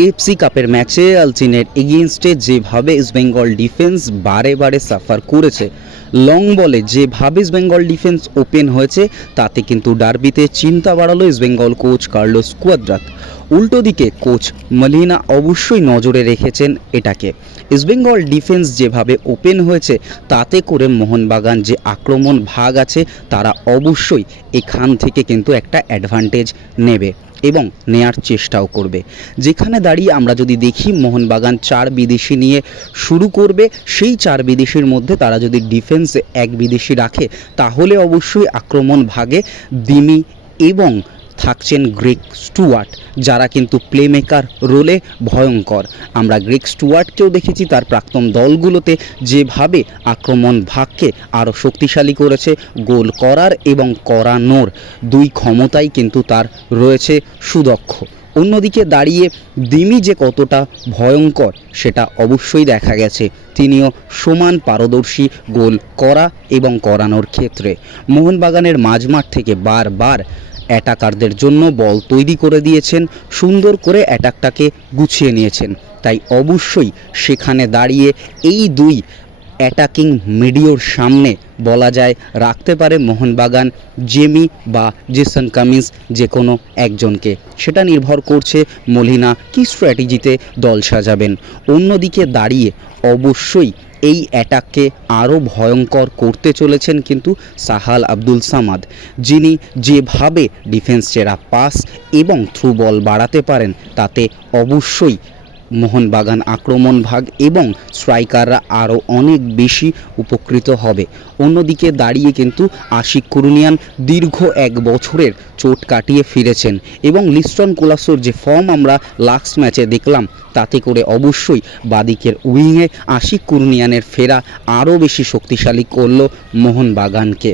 AFC কাপের ম্যাচে আলচিনের এগেনস্টে যেভাবে ইস্টবেঙ্গল ডিফেন্স বারে বারে সাফার করেছে লং বলে যেভাবে ইস্টবেঙ্গল ডিফেন্স ওপেন হয়েছে, তাতে কিন্তু ডার্বিতে চিন্তা বাড়ালো ইস্টবেঙ্গল কোচ কার্লোস কুয়াদ্রাত উল্টো দিকে কোচ মলিনা অবশ্যই নজরে রেখেছেন এটাকে। ইস্টবেঙ্গল ডিফেন্স যেভাবে ওপেন হয়েছে, তাতে করে মোহনবাগান যে আক্রমণ ভাগ আছে, তারা অবশ্যই এখান থেকে কিন্তু একটা অ্যাডভান্টেজ নেবে এবং নেয়ার চেষ্টাও করবে। যেখানে দাঁড়িয়ে আমরা যদি দেখি, মোহনবাগান চার বিদেশি নিয়ে শুরু করবে, সেই চার বিদেশির মধ্যে তারা যদি ডিফেন্সে এক বিদেশি রাখে, তাহলে অবশ্যই আক্রমণ ভাগে দিমি এবং থাকছেন গ্রেক স্টুয়ার্ট, যারা কিন্তু প্লেমেকার রোলে ভয়ঙ্কর। আমরা গ্রেক স্টুয়ার্টকেও দেখেছি, তার প্রাক্তন দলগুলোতে যেভাবে আক্রমণ ভাগকে আরও শক্তিশালী করেছে, গোল করার এবং করানোর দুই ক্ষমতাই কিন্তু তার রয়েছে সুদক্ষ। অন্যদিকে দাঁড়িয়ে দিমি যে কতটা ভয়ঙ্কর, সেটা অবশ্যই দেখা গেছে। তিনিও সমান পারদর্শী গোল করা এবং করানোর ক্ষেত্রে। মোহনবাগানের মাঝমাঠ থেকে বারবার অ্যাটাকারদের জন্য বল তৈরি করে দিয়েছেন, সুন্দর করে অ্যাটাকটাকে গুছিয়ে নিয়েছেন। তাই অবশ্যই সেখানে দাঁড়িয়ে এই দুই অ্যাটাকিং মিডিওর সামনে বলা যায়, রাখতে পারে মোহনবাগান, জেমি বা জেসন কামিন্স যে কোনো একজনকে। সেটা নির্ভর করছে মলিনা কি স্ট্র্যাটেজিতে দল সাজাবেন। অন্যদিকে দাঁড়িয়ে অবশ্যই এই অ্যাটাককে আরও ভয়ঙ্কর করতে চলেছেন কিন্তু সাহাল আব্দুল সামাদ, যিনি যেভাবে ডিফেন্স চেরা পাস এবং থ্রু বল বাড়াতে পারেন, তাতে অবশ্যই মোহনবাগান আক্রমণ ভাগ এবং স্ট্রাইকাররা আরও অনেক বেশি উপকৃত হবে। অন্যদিকে দাঁড়িয়ে কিন্তু আশিক কুরুনিয়ান দীর্ঘ এক বছরের চোট কাটিয়ে ফিরেছেন এবং লিস্টন কোলাসোর যে ফর্ম আমরা লাস্ট ম্যাচে দেখলাম, তাতে করে অবশ্যই বাদিকের উইংয়ে আশিক কুরুনিয়ানের ফেরা আরও বেশি শক্তিশালী করল মোহনবাগানকে।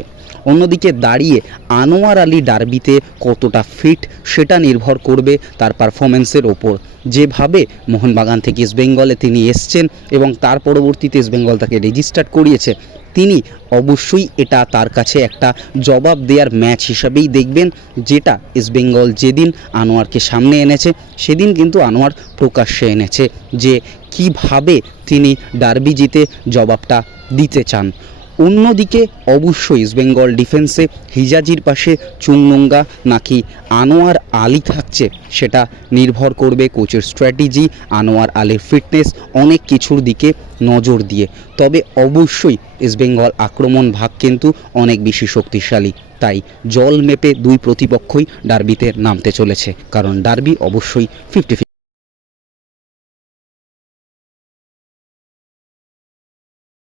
অন্যদিকে দাঁড়িয়ে আনোয়ার আলী ডার্বিতে কতটা ফিট সেটা নির্ভর করবে তার পারফরমেন্সের ওপর। যেভাবে মোহনবাগান থেকে ইস্টবেঙ্গলে তিনি এসছেন এবং তার পরবর্তীতে ইস্টবেঙ্গল তাকে রেজিস্টার করিয়েছে, তিনি অবশ্যই এটা তার কাছে একটা জবাব দেওয়ার ম্যাচ হিসাবেই দেখবেন, যেটা ইস্টবেঙ্গল যেদিন আনোয়ারকে সামনে এনেছে, সেদিন কিন্তু আনোয়ার প্রকাশ্যে এনেছে যে কীভাবে তিনি ডার্বি জিতে জবাবটা দিতে চান। অন্যদিকে অবশ্যই ইস্টবেঙ্গল ডিফেন্সে হিজাজির পাশে চুংনুঙ্গা নাকি আনোয়ার আলী থাকছে, সেটা নির্ভর করবে কোচের স্ট্র্যাটেজি আনোয়ার আলীর ফিটনেস অনেক কিছুর দিকে নজর দিয়ে। তবে অবশ্যই ইস্টবেঙ্গল আক্রমণ ভাগ কিন্তু অনেক বেশি শক্তিশালী, তাই জল মেপে দুই প্রতিপক্ষই ডার্বিতে নামতে চলেছে, কারণ ডার্বি অবশ্যই ফিফটি